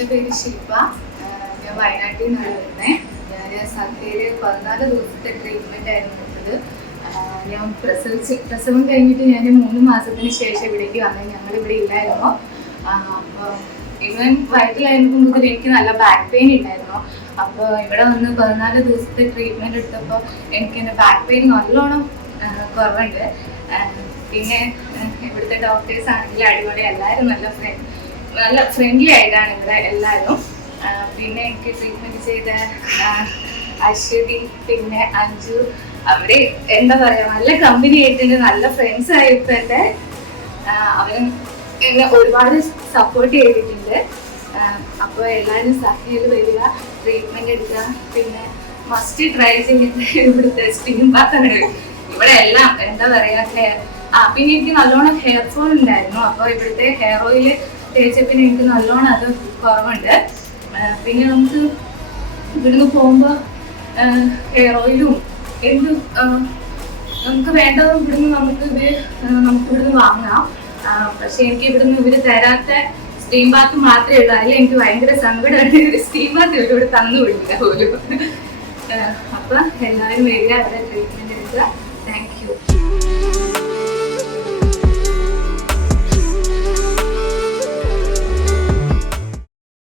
എൻ്റെ പേര് ശില്പ. ഞാൻ വയനാട്ടിൽ നിന്നാണ് വരുന്നത്. ഞാൻ സദ്യയിൽ 14 ദിവസത്തെ ട്രീറ്റ്മെൻ്റ് ആയിരുന്നു എടുത്തത്. ഞാൻ പ്രസവം കഴിഞ്ഞിട്ട് ഞാൻ 3 മാസത്തിന് ശേഷം ഇവിടേക്ക് വന്നത്. ഞങ്ങളിവിടെ ഇല്ലായിരുന്നു. അപ്പോൾ ഇവൻ വയറ്റിലായിരുന്നപ്പോൾ മുതൽ എനിക്ക് നല്ല ബാക്ക് പെയിൻ ഉണ്ടായിരുന്നു. അപ്പോൾ ഇവിടെ വന്ന് 14 ദിവസത്തെ ട്രീറ്റ്മെൻറ്റ് എടുത്തപ്പോൾ എനിക്ക് എൻ്റെ ബാക്ക് പെയിൻ നല്ലോണം കുറവുണ്ട്. പിന്നെ ഇവിടുത്തെ ഡോക്ടേഴ്സ് ആണെങ്കിൽ അടിപൊളി, എല്ലാവരും നല്ല ഫ്രണ്ട്ലി ആയിട്ടാണ് ഇവിടെ എല്ലാവരും. പിന്നെ എനിക്ക് ട്രീറ്റ്മെൻറ്റ് ചെയ്ത അശ്വതി പിന്നെ അഞ്ജു, അവിടെ എന്താ പറയുക, നല്ല കമ്പനി ആയിട്ടുണ്ട്, നല്ല ഫ്രണ്ട്സ് ആയിപ്പോഴത്തെ. അവരും എന്നെ ഒരുപാട് സപ്പോർട്ട് ചെയ്തിട്ടുണ്ട്. അപ്പോൾ എല്ലാവരും സഹയിൽ വരിക, ട്രീറ്റ്മെൻറ്റ് എടുക്കുക. പിന്നെ മസ്റ്റ് ട്രൈ ചെയ്തിട്ട് ഇവിടുത്തെ സ്റ്റീം ബാത്താണ്. ഇവിടെ എല്ലാം എന്താ പറയുക, പിന്നെ എനിക്ക് നല്ലോണം ഹെയർ ഫോൾ ഉണ്ടായിരുന്നു. അപ്പോൾ ഇവിടുത്തെ ഹെയർ ഓയിൽ തേച്ചപ്പിന് എനിക്ക് നല്ലോണം അത് കുറവുണ്ട്. പിന്നെ നമുക്ക് ഇവിടുന്ന് പോകുമ്പോൾ ഹെയർ ഓയിലും എന്ത് നമുക്ക് വേണ്ടതും ഇവിടുന്ന് നമുക്കിവിടുന്ന് വാങ്ങാം. പക്ഷെ എനിക്ക് ഇവിടുന്ന് ഇവർ തരാത്ത സ്റ്റീം ബാത്ത് മാത്രമേ ഉള്ളൂ. അതിൽ എനിക്ക് ഭയങ്കര സങ്കടമായിട്ട് സ്റ്റീം ബാത്ത് ഇവരോട് തന്നു വിടില്ല പോലും. അപ്പം എല്ലാവരും വരിക, അവരുടെ ട്രീറ്റ്മെൻറ്റ് എടുക്കുക. Thank you.